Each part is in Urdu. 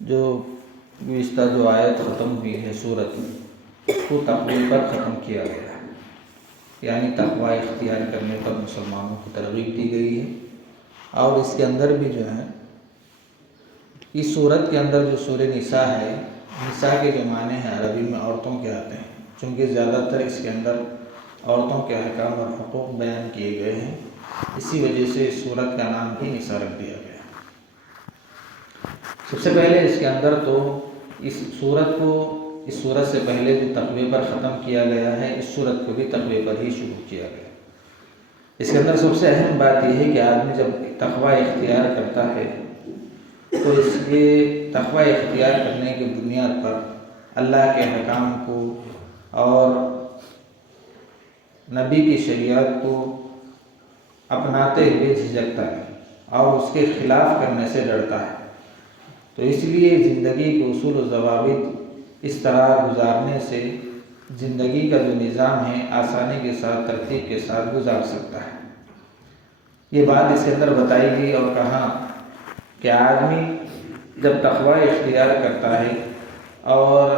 جو گزشتہ جو آیت ختم ہوئی ہے سورت کو تقوی پر ختم کیا گیا ہے، یعنی تقوی اختیار کرنے پر مسلمانوں کو ترغیب دی گئی ہے۔ اور اس کے اندر بھی جو ہے، اس سورت کے اندر جو سورہ نساء ہے، نساء کے جو معنی ہیں عربی میں عورتوں کے آتے ہیں، چونکہ زیادہ تر اس کے اندر عورتوں کے احکام اور حقوق بیان کیے گئے ہیں، اسی وجہ سے اس سورت کا نام ہی نساء رکھ دیا گیا۔ سب سے پہلے اس کے اندر تو اس سورت سے پہلے جو تقوی پر ختم کیا گیا ہے، اس سورت کو بھی تقوی پر ہی شروع کیا گیا۔ اس کے اندر سب سے اہم بات یہ ہے کہ آدمی جب تقوی اختیار کرتا ہے تو اس کے تقوی اختیار کرنے کی بنیاد پر اللہ کے احکام کو اور نبی کی شریعت کو اپناتے ہوئے جھجکتا ہے اور اس کے خلاف کرنے سے ڈرتا ہے۔ تو اس لیے زندگی کے اصول و ضوابط اس طرح گزارنے سے زندگی کا جو نظام ہے آسانی کے ساتھ، ترتیب کے ساتھ گزار سکتا ہے۔ یہ بات اس کے اندر بتائی گئی اور کہا کہ آدمی جب تقوی اختیار کرتا ہے اور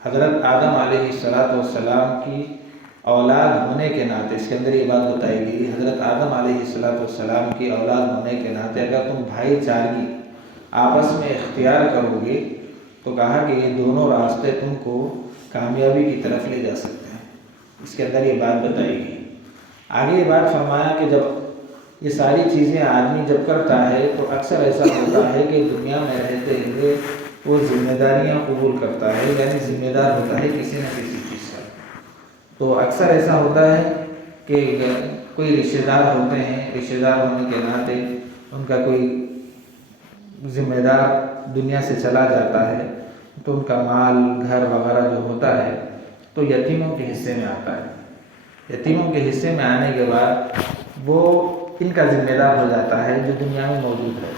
حضرت آدم علیہ السلام کی اولاد ہونے کے ناطے، اس کے اندر یہ بات بتائی گئی، حضرت آدم علیہ السلام کی اولاد ہونے کے ناطے اگر تم بھائی چارگی آپس میں اختیار کرو گے تو کہا کہ یہ دونوں راستے تم کو کامیابی کی طرف لے جا سکتے ہیں۔ اس کے اندر یہ بات بتائی گئی۔ آگے یہ بات فرمایا کہ جب یہ ساری چیزیں آدمی جب کرتا ہے تو اکثر ایسا ہوتا ہے کہ دنیا میں رہتے ہوئے وہ ذمہ داریاں قبول کرتا ہے، یعنی ذمہ دار ہوتا ہے کسی نہ کسی چیز کا۔ تو اکثر ایسا ہوتا ہے کہ کوئی رشتہ دار ہوتے ہیں، رشتہ دار ہونے کے ناطے ان کا کوئی ذمہ دار دنیا سے چلا جاتا ہے تو ان کا مال گھر وغیرہ جو ہوتا ہے تو یتیموں کے حصے میں آتا ہے۔ یتیموں کے حصے میں آنے کے بعد وہ ان کا ذمہ دار ہو جاتا ہے جو دنیا میں موجود ہے۔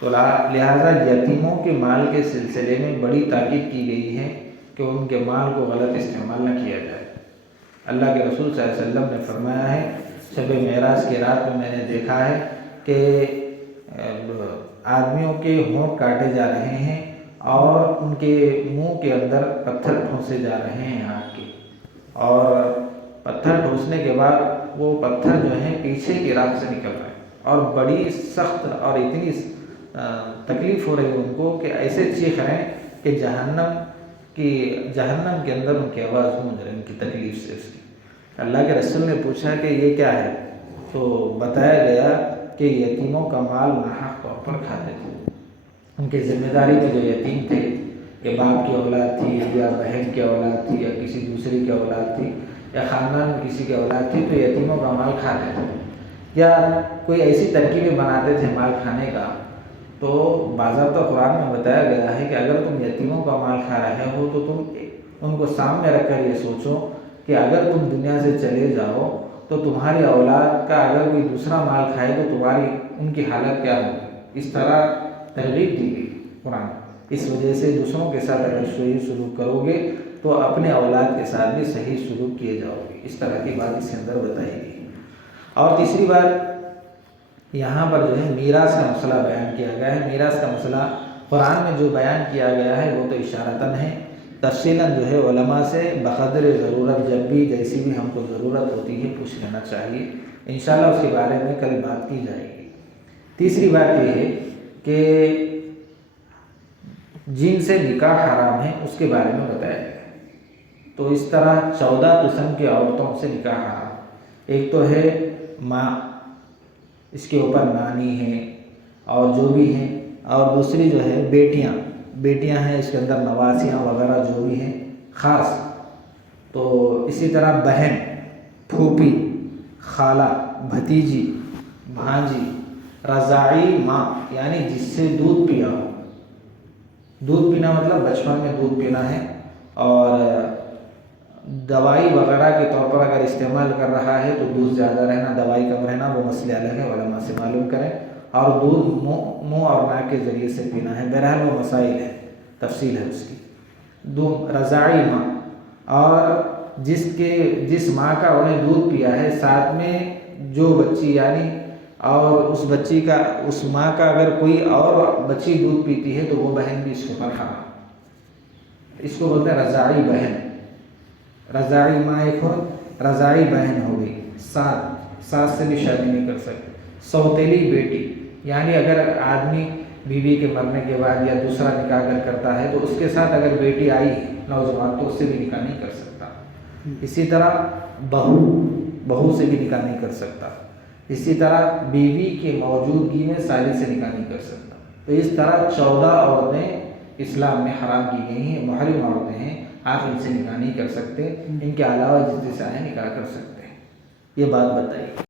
تو لہٰذا یتیموں کے مال کے سلسلے میں بڑی تاکید کی گئی ہے کہ ان کے مال کو غلط استعمال نہ کیا جائے۔ اللہ کے رسول صلی اللہ علیہ وسلم نے فرمایا ہے، شب معراج کی رات میں نے دیکھا ہے کہ آدمیوں کے ہونٹ کاٹے جا رہے ہیں اور ان کے منہ کے اندر پتھر ٹھونسے جا رہے ہیں آگ کے، اور پتھر ٹھونسنے کے بعد وہ پتھر جو ہیں پیچھے کی راہ سے نکل رہے ہیں اور بڑی سخت اور اتنی تکلیف ہو رہی ہے ان کو کہ ایسے چیخ رہے ہیں کہ جہنم کے اندر ان کی آواز گونج رہی ہے ان کی تکلیف سے۔ اس کی اللہ کے رسول نے پوچھا کہ یہ کیا ہے، تو بتایا گیا کہ یتیموں کا مال ناحق طور پر کھاتے تھے۔ ان کی ذمہ داری میں جو یتیم تھے کہ باپ کی اولاد تھی یا بہن کی اولاد تھی یا کسی دوسری کی اولاد تھی یا خاندان میں کسی کی اولاد تھی تو یتیموں کا مال کھاتے تھے یا کوئی ایسی ترکیبیں بناتے تھے مال کھانے کا۔ تو باضابطہ قرآن میں بتایا گیا ہے کہ اگر تم یتیموں کا مال کھا رہے ہو تو تم ان کو سامنے رکھ کر یہ سوچو کہ اگر تم دنیا سے چلے جاؤ تو تمہاری اولاد کا اگر کوئی دوسرا مال کھائے تو تمہاری ان کی حالت کیا ہوگی۔ اس طرح ترغیب دی گئی قرآن۔ اس وجہ سے دوسروں کے ساتھ اگر صحیح سلوک کرو گے تو اپنے اولاد کے ساتھ بھی صحیح سلوک کیے جاؤ گے۔ اس طرح کی بات اس کے اندر بتائی گئی۔ اور تیسری بات یہاں پر جو ہے میراث کا مسئلہ بیان کیا گیا ہے۔ میراث کا مسئلہ قرآن میں جو بیان کیا گیا ہے وہ تو اشارتاً ہے، تفصیلاً جو ہے علماء سے بقدر ضرورت جب بھی جیسی بھی ہم کو ضرورت ہوتی ہے پوچھ لینا چاہیے۔ انشاءاللہ اس کے بارے میں کل بات کی جائے گی۔ تیسری بات یہ ہے کہ جن سے نکاح حرام ہے اس کے بارے میں بتایا گیا ہے۔ تو اس طرح 14 قسم کے عورتوں سے نکاح حرام۔ ایک تو ہے ماں، اس کے اوپر نانی ہیں اور جو بھی ہیں، اور دوسری جو ہے بیٹیاں ہیں، اس کے اندر نواسیاں وغیرہ جو بھی ہیں خاص۔ تو اسی طرح بہن، پھوپھی، خالہ، بھتیجی، بھانجی، رضاعی ماں یعنی جس سے دودھ پیا ہو۔ دودھ پینا مطلب بچپن میں دودھ پینا ہے، اور دوائی وغیرہ کے طور پر اگر استعمال کر رہا ہے تو دودھ زیادہ رہنا، دوائی کم رہنا، وہ مسئلے الگ ہے، علماء سے معلوم کریں۔ اور دودھ منہ اور ناک کے ذریعے سے پینا ہے، بہرحال وہ مسائل ہے، تفصیل ہے اس کی۔ رضاعی ماں، اور جس ماں کا انہیں دودھ پیا ہے ساتھ میں جو بچی یعنی اور اس ماں کا اگر کوئی اور بچی دودھ پیتی ہے تو وہ بہن بھی اس کے اوپر حرام. اس کو بولتے ہیں رضاعی بہن. رضاعی ماں ایک ہو، رضاعی بہن ہو گئی. ساس سے بھی شادی نہیں کر سکتے. سوتیلی بیٹی یعنی اگر آدمی بیوی کے مرنے کے بعد یا دوسرا نکاح اگر کرتا ہے تو اس کے ساتھ اگر بیٹی آئی نوجوان تو اس سے بھی نکاح نہیں کر سکتا. اسی طرح بہو سے بھی نکاح نہیں کر سکتا. اسی طرح بیوی کی موجودگی میں سالی سے نکاح نہیں کر سکتا. تو اس طرح 14 عورتیں اسلام میں حرام کی گئی ہیں، محرم عورتیں ہیں. آپ ان سے نکاح نہیں کر سکتے. ان کے علاوہ جس سے چاہیں نکاح کر سکتے ہیں. یہ بات بتائی.